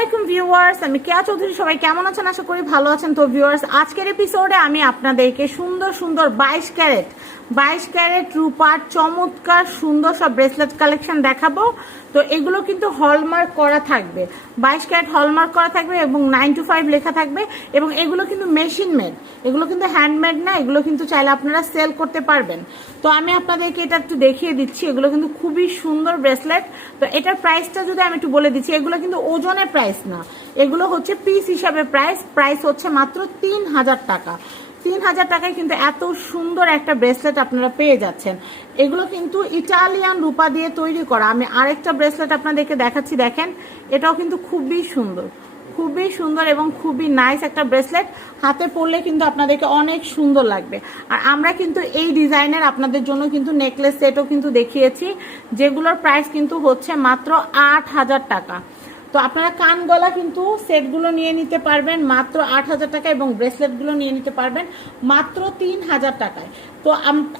আলাইকুম ভিউয়ার্স, আমি কেয়া চৌধুরী। সবাই কেমন আছেন? আশা করি ভালো আছেন। তো ভিউয়ার্স, আজকের এপিসোডে আমি আপনাদেরকে সুন্দর সুন্দর 22 ক্যারেট রূপার চমৎকার সুন্দর সব ব্রেসলেট কালেকশন দেখাবো। তো এগুলো কিন্তু হলমার্ক করা থাকবে, 22 ক্যারেট হলমার্ক করা থাকবে এবং 9 to 5 লেখা থাকবে। এবং এগুলো কিন্তু মেশিন মেড, এগুলো কিন্তু হ্যান্ডমেড না, এগুলো কিন্তু চাইলে আপনারা সেল করতে পারবেন। তো আমি আপনাদেরকে এটা একটু দেখিয়ে দিচ্ছি। এগুলো কিন্তু খুবই সুন্দর ব্রেসলেট। তো এটার প্রাইসটা যদি আমি একটু বলে দিচ্ছি, এগুলো কিন্তু ওজনের প্রাইস না, এগুলো হচ্ছে পিস হিসাবে প্রাইস হচ্ছে মাত্র 3000 টাকা। 3000 টাকায় কিন্তু এত সুন্দর একটা ব্রেসলেট আপনারা পেয়ে যাচ্ছেন। এগুলো কিন্তু ইটালিয়ান রূপা দিয়ে তৈরি করা। আমি আরেকটা ব্রেসলেট আপনাদেরকে দেখাচ্ছি, দেখেন, এটাও কিন্তু খুবই সুন্দর এবং খুবই নাইস একটা ব্রেসলেট। হাতে পরলে কিন্তু আপনাদেরকে অনেক সুন্দর লাগবে। আর আমরা কিন্তু এই ডিজাইনের আপনাদের জন্য কিন্তু নেকলেস সেটও কিন্তু দেখিয়েছি, যেগুলোর প্রাইস কিন্তু হচ্ছে মাত্র 8000 টাকা। তো আপনারা কান গলা কিন্তু সেটগুলো নিয়ে নিতে পারবেন মাত্র 8000 টাকা এবং ব্রেসলেটগুলো নিয়ে নিতে পারবেন মাত্র 3000 টাকায়। তো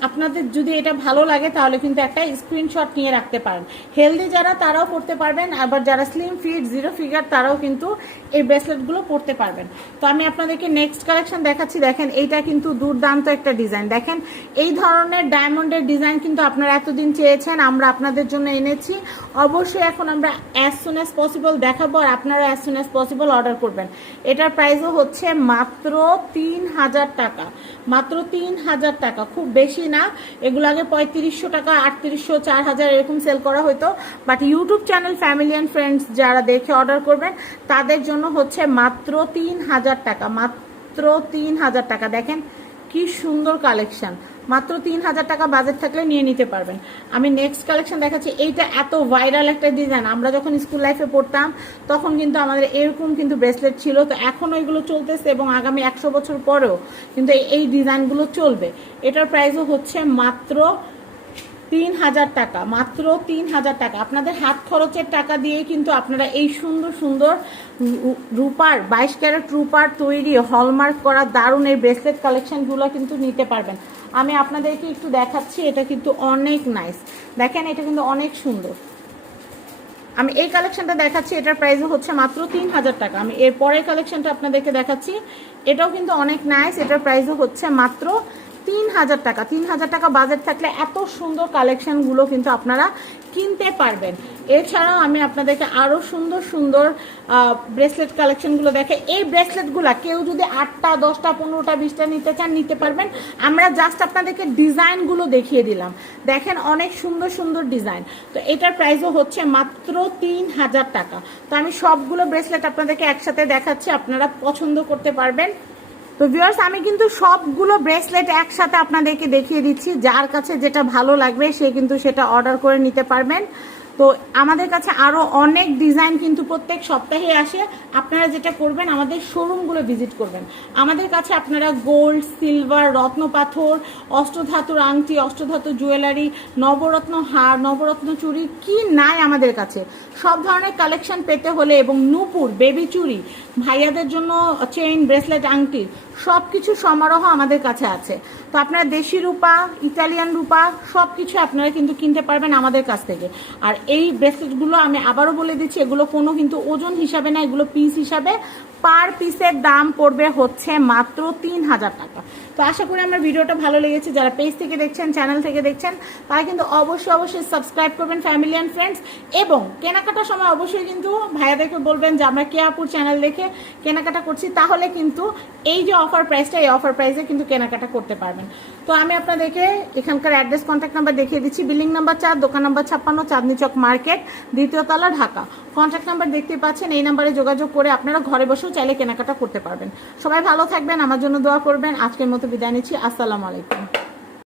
আপনাদের যদি এটা ভালো লাগে তাহলে কিন্তু একটা স্ক্রিনশট নিয়ে রাখতে পারেন। হেলদি যারা তারাও পড়তে পারবেন, আবার যারা স্লিম ফিট জিরো ফিগার তারাও কিন্তু এই ব্রেসলেটগুলো পড়তে পারবেন। তো আমি আপনাদেরকে নেক্সট কালেকশন দেখাচ্ছি। দেখেন, এইটা কিন্তু দুর্দান্ত একটা ডিজাইন। দেখেন, এই ধরনের ডায়মন্ডের ডিজাইন কিন্তু আপনারা এতদিন চেয়েছেন, আমরা আপনাদের জন্য এনেছি। অবশ্যই এখন আমরা অ্যাজ সুন অ্যাজ পসিবল দেখাবো আর আপনারা as soon as possible order করবেন। এটার প্রাইসও হচ্ছে মাত্র 3000 টাকা, মাত্র 3000 টাকা, খুব বেশি না। এগুলো আগে 3500 টাকা, 3800, 4000 এরকম সেল করা হতো। But YouTube channel family and friends যারা দেখে অর্ডার করবেন তাদের জন্য হচ্ছে মাত্র 3000 টাকা, মাত্র 3000 টাকা। দেখেন কি সুন্দর কালেকশন, মাত্র 3000 টাকা বাজেট থাকলে নিয়ে নিতে পারবেন। আমি নেক্সট কালেকশন দেখাচ্ছি। এইটা এত ভাইরাল একটা ডিজাইন, আমরা যখন স্কুল লাইফে পড়তাম তখন কিন্তু আমাদের এরকম কিন্তু ব্রেসলেট ছিল। তো এখনও এগুলো চলতেছে এবং আগামী 100 বছর পরেও কিন্তু এই ডিজাইনগুলো চলবে। এটার প্রাইসও হচ্ছে মাত্র 3000 টাকা, মাত্র 3000 টাকা। আপনাদের হাত খরচের টাকা দিয়ে কিন্তু আপনারা এই সুন্দর সুন্দর রূপার 22 ক্যারেট রূপার তৈরি হলমার্ক করা দারুণ এই ব্রেসলেট কালেকশনগুলো কিন্তু নিতে পারবেন। আমি আপনাদেরকে একটু দেখাচ্ছি, এটা কিন্তু অনেক নাইস। দেখেন, এটা কিন্তু অনেক সুন্দর। আমি এই কালেকশনটা দেখাচ্ছি, এটার প্রাইসও হচ্ছে মাত্র 3000 টাকা। আমি এর পরের কালেকশনটা আপনাদেরকে দেখাচ্ছি, এটাও কিন্তু অনেক নাইস। এটার প্রাইসও হচ্ছে মাত্র 3000 টাকা। 3000 টাকা বাজেট থাকলে এত সুন্দর কালেকশনগুলো কিন্তু আপনারা কিনতে পারবেন। এছাড়াও আমি আপনাদেরকে আরও সুন্দর সুন্দর ব্রেসলেট কালেকশনগুলো দেখে। এই ব্রেসলেটগুলো কেউ যদি 8টা 10টা 15টা 20টা নিতে চান নিতে পারবেন। আমরা জাস্ট আপনাদেরকে ডিজাইনগুলো দেখিয়ে দিলাম। দেখেন, অনেক সুন্দর সুন্দর ডিজাইন। তো এটার প্রাইসও হচ্ছে মাত্র 3000 টাকা। তো আমি সবগুলো ব্রেসলেট আপনাদেরকে একসাথে দেখাচ্ছি, আপনারা পছন্দ করতে পারবেন। তো ভিউয়ার্স, আমি কিন্তু সবগুলো ব্রেসলেট একসাথে আপনাদেরকে দেখিয়ে দিচ্ছি, যার কাছে যেটা ভালো লাগবে সে কিন্তু সেটা অর্ডার করে নিতে পারবেন। তো আমাদের কাছে আরও অনেক ডিজাইন কিন্তু প্রত্যেক সপ্তাহে আসে। আপনারা যেটা করবেন, আমাদের শোরুমগুলো ভিজিট করবেন। আমাদের কাছে আপনারা গোল্ড, সিলভার, রত্ন পাথর, অষ্টধাতুর আংটি, অষ্টধাতুর জুয়েলারি, নবরত্ন হার, নবরত্ন চুড়ি, কি নাই আমাদের কাছে সব ধরনের কালেকশন পেতে হলে, এবং নূপুর, বেবি চুড়ি, ভাইয়াদের জন্য চেইন, ব্রেসলেট, আংটির সব কিছু সমারোহ আমাদের কাছে আছে। তো আপনারা দেশি রূপা, ইটালিয়ান রূপা সব কিছু আপনারা কিন্তু কিনতে পারবেন আমাদের কাছ থেকে। আর এই ব্রেসলেটগুলো আমি আবারও বলে দিচ্ছি, এগুলো কোনো কিন্তু ওজন হিসাবে না, এগুলো পিস হিসাবে। পার পিসের দাম পড়বে হচ্ছে মাত্র 3000 টাকা। তো আশা করি আমার ভিডিওটা ভালো লেগেছে। যারা পেজ থেকে দেখছেন, চ্যানেল থেকে দেখছেন, তারা কিন্তু অবশ্যই সাবস্ক্রাইব করবেন ফ্যামিলি অ্যান্ড ফ্রেন্ডস। এবং কেনাকাটার সময় অবশ্যই কিন্তু ভাইয়াদেরকে বলবেন যে আমরা কেয়াপুর চ্যানেল দেখে কেনাকাটা করছি, তাহলে কিন্তু এই যে অফার প্রাইসটা, এই অফার প্রাইসে কিন্তু কেনাকাটা করতে পারবেন। তো আমি আপনাদেরকে এখানকার অ্যাড্রেস, কন্ট্যাক্ট নাম্বার দেখিয়ে দিচ্ছি। বিল্ডিং নাম্বার 4, দোকান নাম্বার 56, চাঁদনি চক মার্কেট, 2য় তলা, ঢাকা। কন্ট্যাক্ট নাম্বার দেখতে পাচ্ছেন, এই নাম্বারে যোগাযোগ করে আপনারা ঘরে বসেও চাইলে কেনাকাটা করতে পারবেন। সবাই ভালো থাকবেন, আমার জন্য দোয়া করবেন। আজকের মতো বিদায় নিচ্ছি। আসসালামু আলাইকুম।